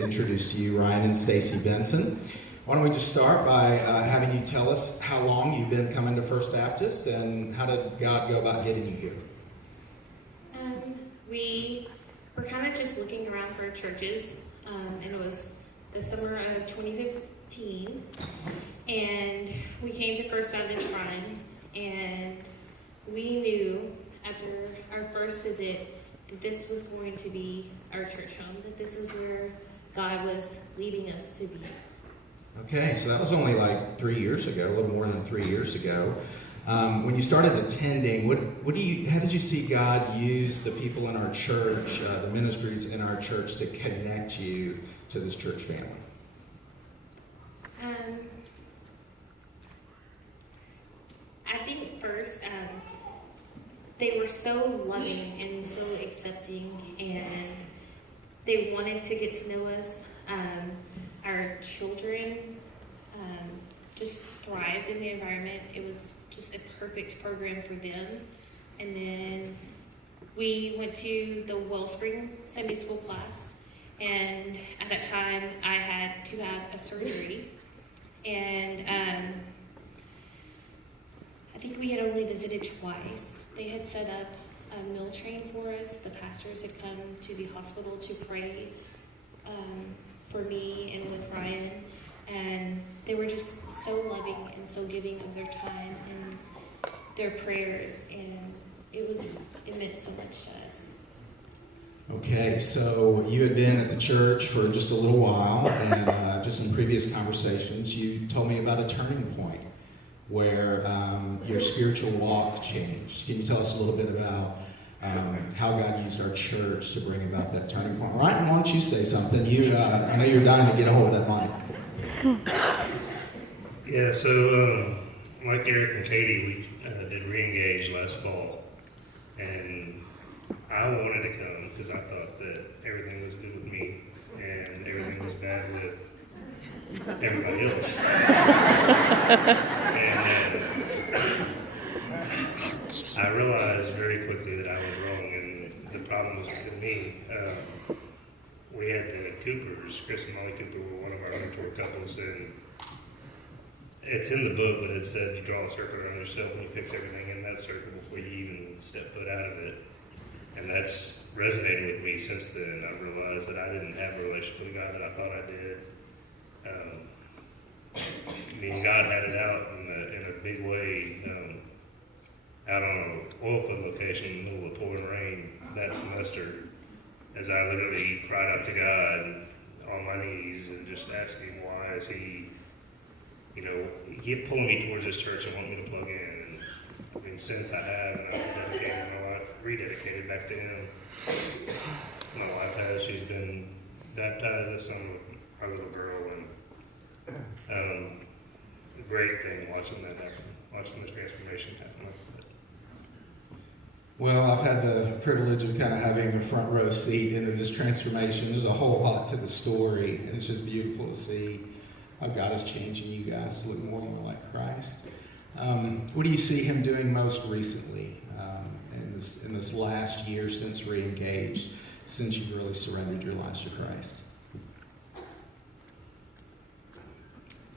Introduce to you Ryan and Stacey Benson. Why don't we just start by having you tell us how long you've been coming to First Baptist and how did God go about getting you here? We were kind of just looking around for churches, and it was the summer of 2015, and we came to First Baptist Ryan, and we knew after our first visit that this was going to be our church home, that this is where God was leading us to be. Okay, so that was only like 3 years ago, a little more than 3 years ago. When you started attending, how did you see God use the people in our church, the ministries in our church, to connect you to this church family? I think first, they were so loving and so accepting, and they wanted to get to know us. Our children just thrived in the environment. It was just a perfect program for them. And then we went to the Wellspring Sunday School class, and at that time I had to have a surgery. And I think we had only visited twice. They had set up a meal train for us. The pastors had come to the hospital to pray for me and with Ryan, and they were just so loving and so giving of their time and their prayers, and it meant so much to us. Okay, so you had been at the church for just a little while, and just in previous conversations, you told me about a turning point where your spiritual walk changed. Can you tell us a little bit about how God used our church to bring about that turning point? Ryan, why don't you say something? I know you're dying to get a hold of that mic. Yeah, so like Eric and Katie, we did re-engage last fall, and I wanted to come because I thought that everything was good with me and everything was bad with everybody else. And I realized very quickly that I was wrong, and the problem was with me. We had the Coopers, Chris and Molly Cooper were one of our mentor couples, and it's in the book, but it said you draw a circle around yourself and you fix everything in that circle before you even step foot out of it. And that's resonated with me since then. I realized that I didn't have a relationship with God that I thought I did. God had it out in a big way, out on an oil field location in the middle of pouring rain that semester, as I literally cried out to God on my knees and just asking why is he kept pulling me towards this church and wanting me to plug in. And since I have, and I've dedicated my life, rededicated back to him, my wife has. She's been baptized this summer with our little girl, and a great thing watching that happen, watching this transformation happen like that. Well, I've had the privilege of kind of having a front row seat into this transformation. There's a whole lot to the story, and it's just beautiful to see how God is changing you guys to look more and more like Christ. What do you see him doing most recently in this last year since re-engaged, since you've really surrendered your lives to Christ?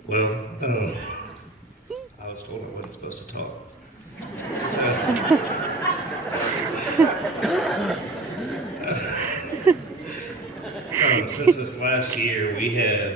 Well, I was told I wasn't supposed to talk. So, since this last year, we have